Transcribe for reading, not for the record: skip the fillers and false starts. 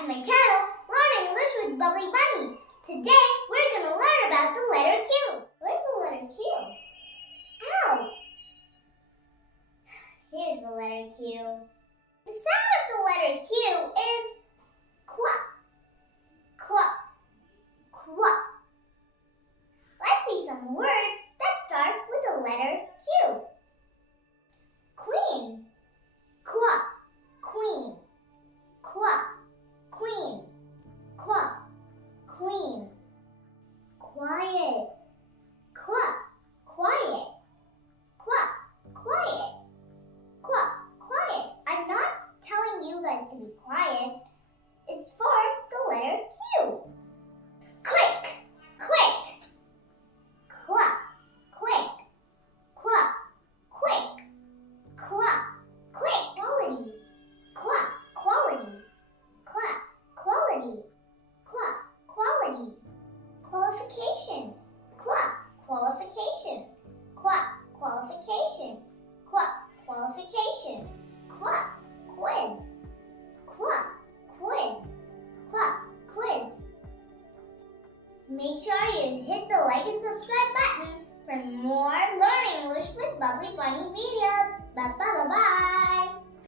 to my channel, Learn English with Bubbly Bunny. Today, we're going to learn about the letter Q. Where's the letter Q? Ow! Here's the letter Q. The sound of the letter Q is quack, quack, quack. Let's see some words that start with the letter Q. Queen, quack, queen, quack, queen, quack, queen. Quiet, quack, quiet, quack, quiet, quack, quiet. I'm not telling you guys to be quiet. It's for the letter Q. Quick, quick, quack, quick, quack, quick, quack, quick. Quality, quack, quality, quack, quality, quack, quality. Qualification, quack, qualification, quack, qualification, quack, qualification, quack, quiz, quack, quiz, quack, quiz. Make sure you hit the like and subscribe button for more Learn English with Bubbly Bunny videos. Bye bye bye bye.